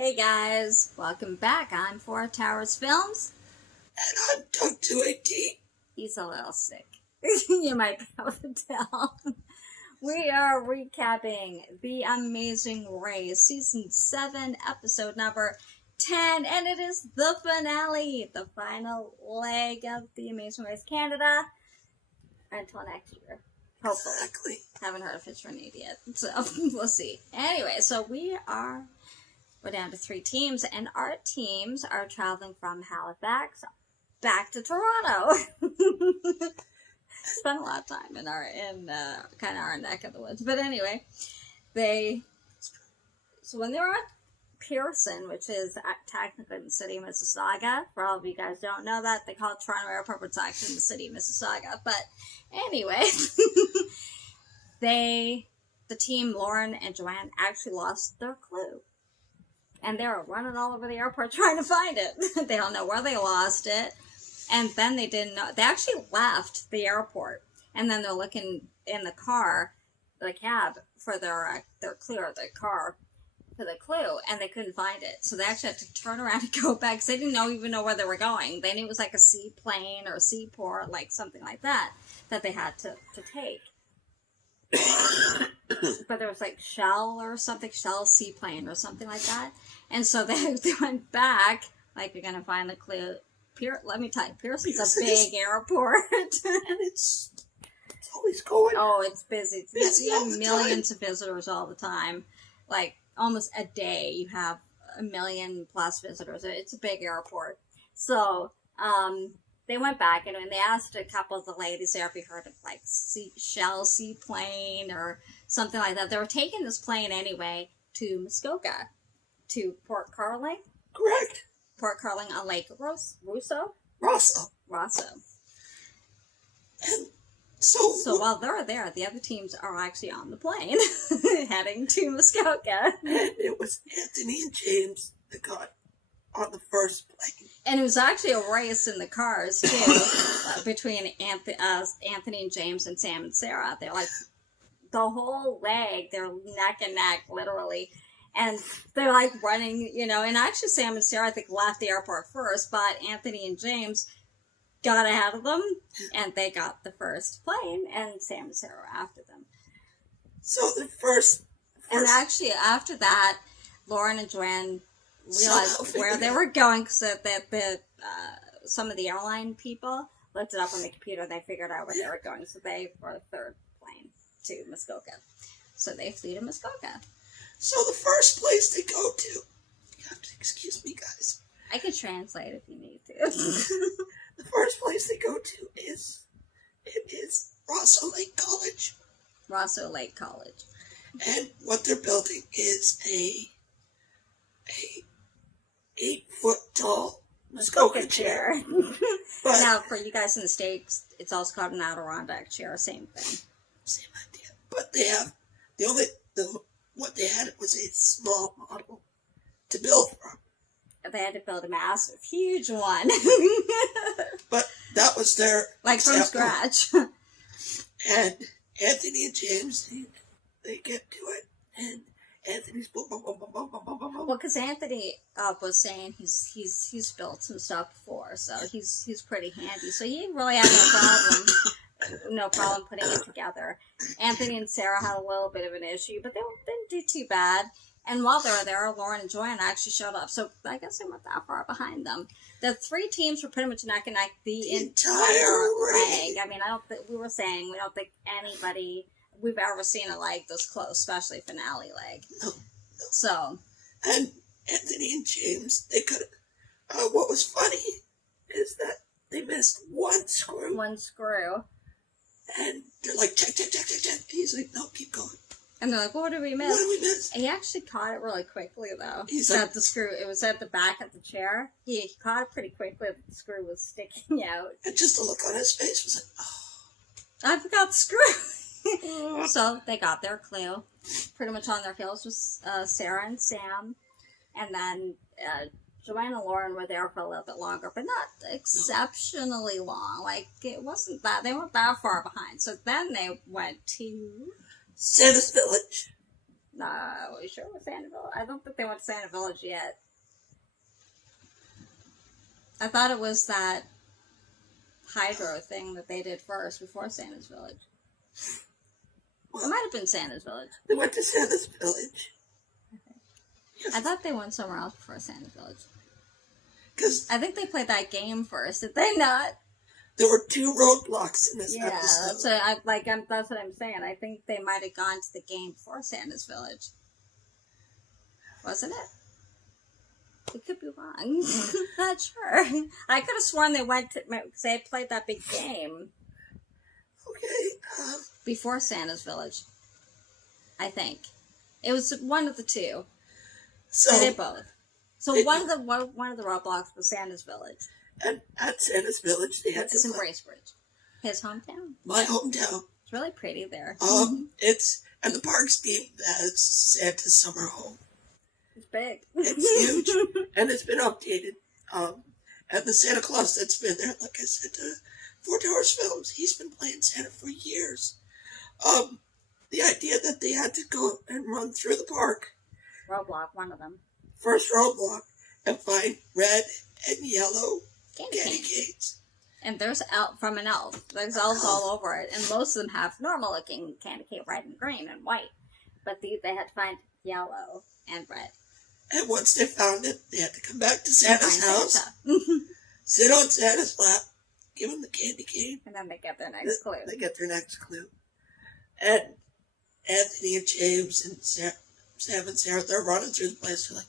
Hey guys, welcome back. I'm Four Towers Films. And I'm Doug 218. He's a little sick. You might be able to tell. We are recapping The Amazing Race, Season 7, Episode number 10, and it is the finale, the final leg of The Amazing Race Canada until next year. Hopefully. Exactly. Haven't heard if it's renewed yet, so we'll see. Anyway, so we're down to 3 teams, and our teams are traveling from Halifax back to Toronto. Spent a lot of time in kind of our neck of the woods. But anyway, so when they were at Pearson, which is technically the city of Mississauga, for all of you guys who don't know that, they call it Toronto Airport, but it's actually the city of Mississauga. But anyway, the team, Lauren and Joanne, actually lost their clue. And they were running all over the airport trying to find it. They don't know where they lost it. And then they didn't know. They actually left the airport. And then they're looking in the car, the cab, for their clue, or the car for the clue. And they couldn't find it. So they actually had to turn around and go back. Because they didn't even know where they were going. They knew it was like a seaplane or a seaport, like something like that they had to take. But there was like Shell seaplane or something like that. And so they went back, like, you're going to find the clue. Let me tell you, Pearson's a big airport. And it's always going. Oh, it's busy. You have millions of visitors all the time. Like, almost a day, you have 1 million plus visitors. It's a big airport. So, they went back, and when they asked a couple of the ladies there if you heard of, like, Shell seaplane or something like that, they were taking this plane anyway to Muskoka, to Port Carling. Correct. Port Carling on Lake Rosso. And so while they're there, the other teams are actually on the plane, heading to Muskoka. And it was Anthony and James that got on the first plane. And it was actually a race in the cars, too, between Anthony and James and Sam and Sarah. They're like, the whole leg, they're neck and neck, literally. And they're like running, and actually Sam and Sarah, I think, left the airport first, but Anthony and James got ahead of them, and they got the first plane, and Sam and Sarah were after them. So the first... And actually, after that, Lauren and Joanne realized where they were going, because some of the airline people looked it up on the computer, and they figured out where they were going, so they were the third plane to Muskoka. So they flew to Muskoka. So the first place they go to... You have to excuse me, guys. I could translate if you need to. The first place they go to is Rosso Lake College. Rosso Lake College. And what they're building is a 8-foot-tall Muskoka chair. But now, for you guys in the States, it's also called an Adirondack chair. Same thing. Same idea. But they have what they had was a small model to build from. They had to build a massive, huge one. But that was their like from scratch. And Anthony and James, they get to it, and Anthony's boom, boom, boom, boom, boom, boom, boom, boom. Well, because Anthony was saying he's built some stuff before, so he's pretty handy. So he really had no problem putting it together. Anthony and Sarah had a little bit of an issue, but they didn't do too bad. And while they were there, Lauren and Joanne actually showed up. So I guess they weren't that far behind them. The 3 teams were pretty much neck and neck the entire leg. I mean, we don't think anybody we've ever seen a leg this close, especially finale leg. No. So. And Anthony and James, they could. What was funny is that they missed one screw. And they're like, check. And he's like, no, keep going. And they're like, well, what did we miss? What did we miss? He actually caught it really quickly, though. He's like, the screw. It was at the back of the chair. He caught it pretty quickly. The screw was sticking out. And just the look on his face was like, oh. I forgot the screw. So they got their clue. Pretty much on their heels was Sarah and Sam. And then Joanne and Lauren were there for a little bit longer, but not exceptionally long. Like, it wasn't that, they weren't that far behind. So then they went to Santa's Village. No, we sure it was Santa Village? I don't think they went to Santa Village yet. I thought it was that hydro thing that they did first before Santa's Village. Well, it might have been Santa's Village. They went to Santa's Village. Yes. I thought they went somewhere else before Santa's Village. Because I think they played that game first. Did they not? There were 2 roadblocks in this episode. That's what I'm saying. I think they might have gone to the game before Santa's Village. Wasn't it? We could be wrong. Not sure. I could have sworn they went to, because they played that big game. Okay. Before Santa's Village. I think. It was one of the 2. So they did both. So one of the roadblocks was Santa's Village. And at Santa's Village, they had this in Bracebridge, his hometown. My hometown. It's really pretty there. And the park's themed as Santa's summer home. It's big. It's huge, and it's been updated. And the Santa Claus that's been there, like I said, Four Towers Films, he's been playing Santa for years. The idea that they had to go and run through the park. Roadblock, one of them. First roadblock, and find red and yellow candy canes. And there's from an elf. There's elves all over it, and most of them have normal-looking candy cane, red and green and white. But they had to find yellow and red. And once they found it, they had to come back to Santa's house, sit on Santa's lap, give him the candy cane, and then they get their next clue. They get their next clue. And Anthony and James and Sam and Sarah, they're running through the place. They're like,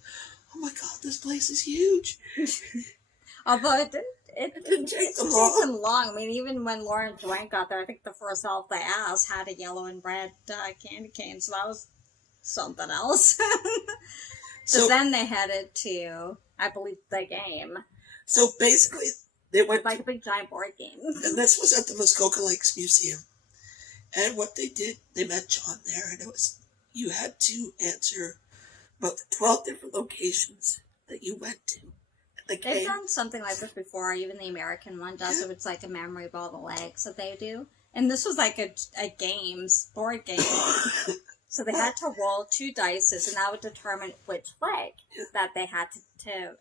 "Oh my God, this place is huge." Although it didn't take them long. I mean, even when Lauren and Joanne got there, I think the first elf they asked had a yellow and red candy cane, so that was something else. So then they headed to, I believe, the game. So basically, they went like a big giant board game. And this was at the Muskoka Lakes Museum. And what they did, they met John there, and it was, you had to answer about the 12 different locations that you went to. They've done something like this before. Even the American one does it. It's like a memory of all the legs that they do. And this was like a board game. So they had to roll 2 dice, and that would determine which leg that they had to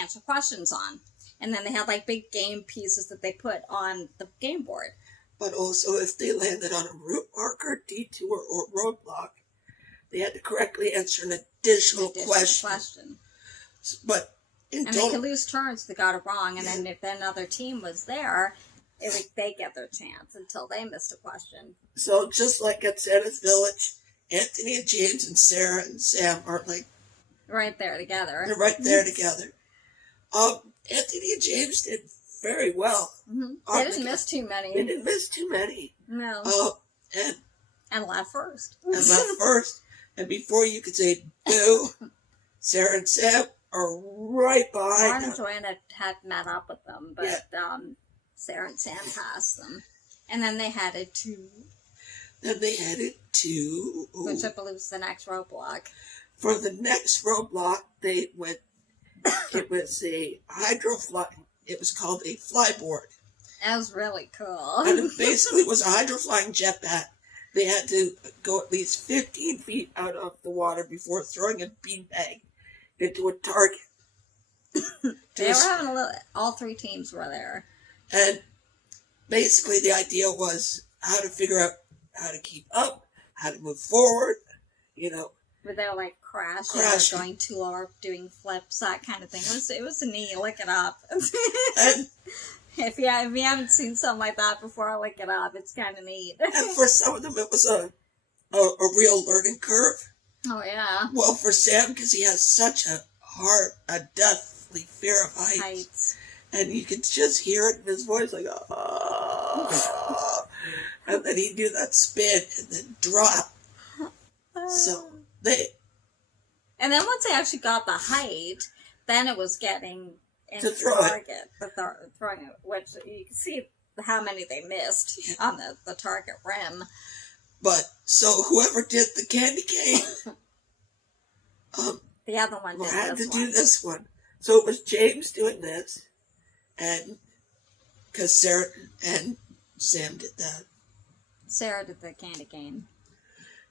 answer questions on. And then they had like big game pieces that they put on the game board. But also, if they landed on a route marker, detour, or roadblock, they had to correctly answer an additional question. But they could lose turns if they got it wrong, and then if another team was there, they get their chance until they missed a question. So just like at Santa's Village, Anthony and James and Sarah and Sam are like right there together. They're right there together. Anthony and James did very well. Mm-hmm. They didn't miss too many. They didn't miss too many. No. And left first. And before you could say boo, Sarah and Sam are right behind Lauren and Joanna had met up with them, but Sarah and Sam passed them. And then they headed to... which I believe is the next roadblock. For the next roadblock, they went... It was a it was called a flyboard. That was really cool. And it basically was a hydroflying jetpack. They had to go at least 15 feet out of the water before throwing a beanbag into a target. They were having all 3 teams were there. And basically the idea was how to figure out how to keep up, how to move forward, But they were like crashing, or going too low, or doing flips, that kind of thing. It was neat. Look it up. And if you haven't seen something like that before, look it up. It's kind of neat. And for some of them, it was a real learning curve. Oh yeah. Well, for Sam, because he has such a deathly fear of heights. And you could just hear it in his voice, like, and then he'd do that spin and then drop. So and then once they actually got the height, then it was getting into the target, throwing it, which you can see how many they missed on the target rim. But so whoever did the candy cane, the other one had to do this one. So it was James doing this, and because Sarah and Sam did that. Sarah did the candy cane.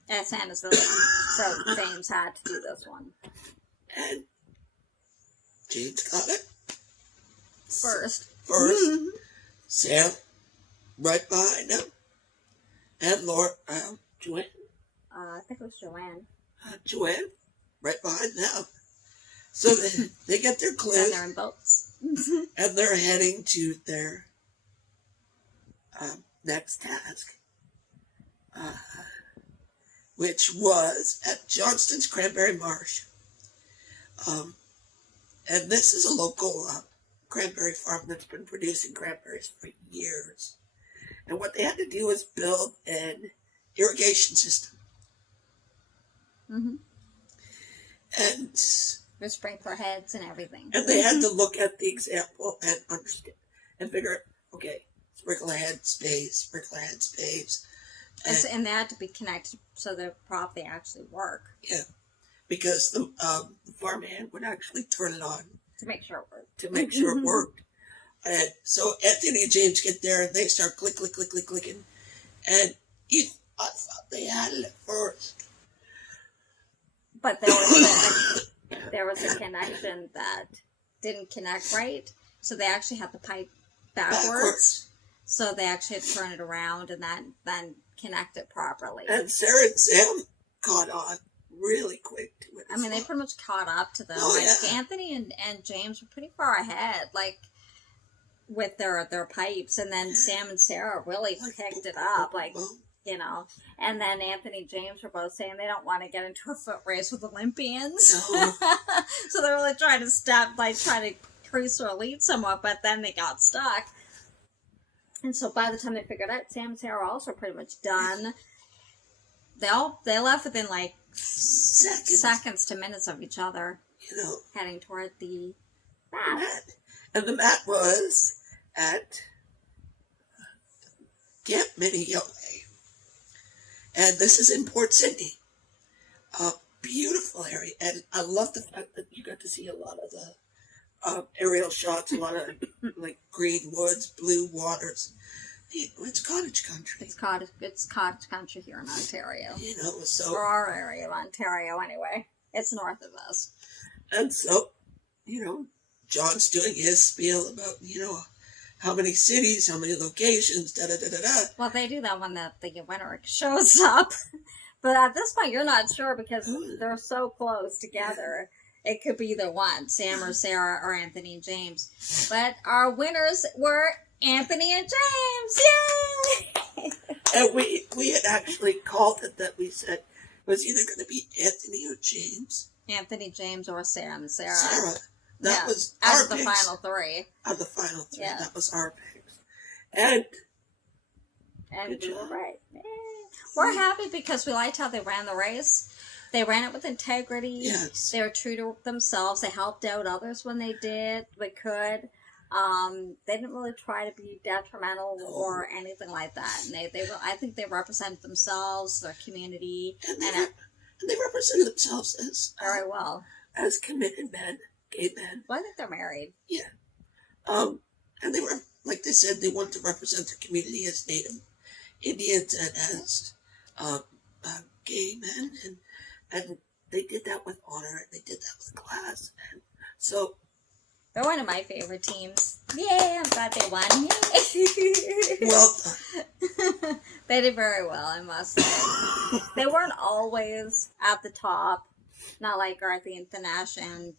At Sandersville, so James had to do this one. And James got it. First. Sam, right behind him. And Joanne. I think it was Joanne. Joanne, right behind them. So they get their clues. And they're in boats. And they're heading to their next task. Which was at Johnston's Cranberry Marsh. And this is a local cranberry farm that's been producing cranberries for years. And what they had to do was build an irrigation system. Mm-hmm. And with sprinkler heads and everything. And they had to look at the example and understand and figure, okay, sprinkler head space, And they had to be connected so they're properly actually work. Yeah, because the farmhand would actually turn it on to make sure it worked. And so Anthony and James get there and they start clicking. And I thought they had it at first. But there was a connection that didn't connect right. So they actually had the pipe backwards. So they actually had to turn it around and then connect it properly. And Sarah and Sam caught on really quick to it. I mean, they pretty much caught up to them. Oh, like Anthony and James were pretty far ahead, like with their pipes, and then Sam and Sarah really picked it up, like you know. And then Anthony and James were both saying they don't want to get into a foot race with Olympians, no. So they were like trying to increase their lead somewhat, but then they got stuck. And so by the time they figured out, Sam and Sarah were also pretty much done. They left within like seconds to minutes of each other. You know, heading toward the mat. And the mat was at Camp Minneola. And this is in Port Sydney. A beautiful area. And I love the fact that you got to see a lot of the aerial shots, a lot of like green woods, blue waters. It's cottage country. It's cottage country here in Ontario. You know, so or our area of Ontario anyway. It's north of us. And so, you know, John's doing his spiel about, you know, how many cities, how many locations, da-da-da-da-da. Well, they do that when the winner shows up. But at this point, you're not sure because they're so close together. It could be either one, Sam or Sarah or Anthony and James. But our winners were Anthony and James. Yay! And we had actually called it that we said it was either going to be Anthony or James. Anthony, James, or Sam and Sarah. That was out our of the picks. final three. Out of the final three, yeah. That was our picks. And we were right. Yay. We're happy because we liked how they ran the race. They ran it with integrity. Yes. They were true to themselves. They helped out others when they could. They didn't really try to be detrimental or anything like that. And I think they represented themselves, their community, and they represented themselves as very well as committed men, gay men. Well, I think they're married. Yeah. And they were, like they said, they wanted to represent their community as Native Indians and as gay men, and they did that with honor, and they did that with class, and so they're one of my favorite teams. Yay! I'm glad they won. Yay! Well done. They did very well, I must say. They weren't always at the top, not like Arthie and Thanash and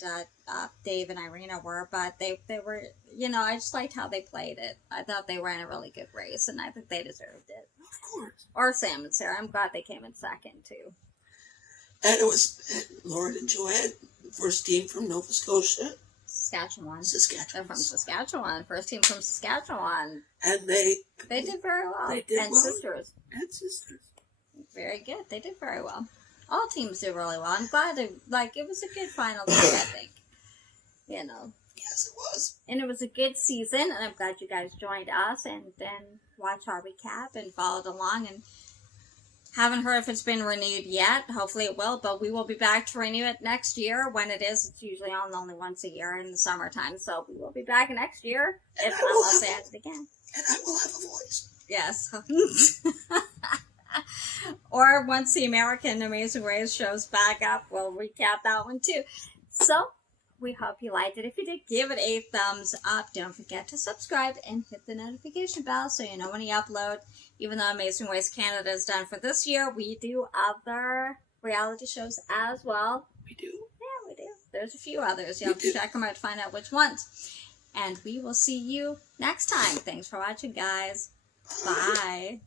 Dave and Irina were, but they were, you know, I just liked how they played it. I thought they ran a really good race, and I think they deserved it. Of course. Or Sam and Sarah. I'm glad they came in second, too. And it was Lauren and Joanne, the first team from Nova Scotia. Saskatchewan. They're from Saskatchewan. First team from Saskatchewan. And they did very well. They did and well. sisters. And sisters. Very good. They did very well. All teams did really well. I'm glad it was a good final day, I think. You know. Yes, it was. And it was a good season, and I'm glad you guys joined us and then watched our recap and followed along. And haven't heard if it's been renewed yet. Hopefully it will, but we will be back to renew it next year. When it is, it's usually on only once a year in the summertime. So we will be back next year unless they add it again. And I will have a voice. Yes. Or once the American Amazing Race shows back up, we'll recap that one too. So, we hope you liked it. If you did, give it a thumbs up. Don't forget to subscribe and hit the notification bell so you know when you upload. Even though Amazing Race Canada is done for this year, we do other reality shows as well. We do. Yeah, we do. There's a few others. You'll have to check them out to find out which ones. And we will see you next time. Thanks for watching, guys. Bye.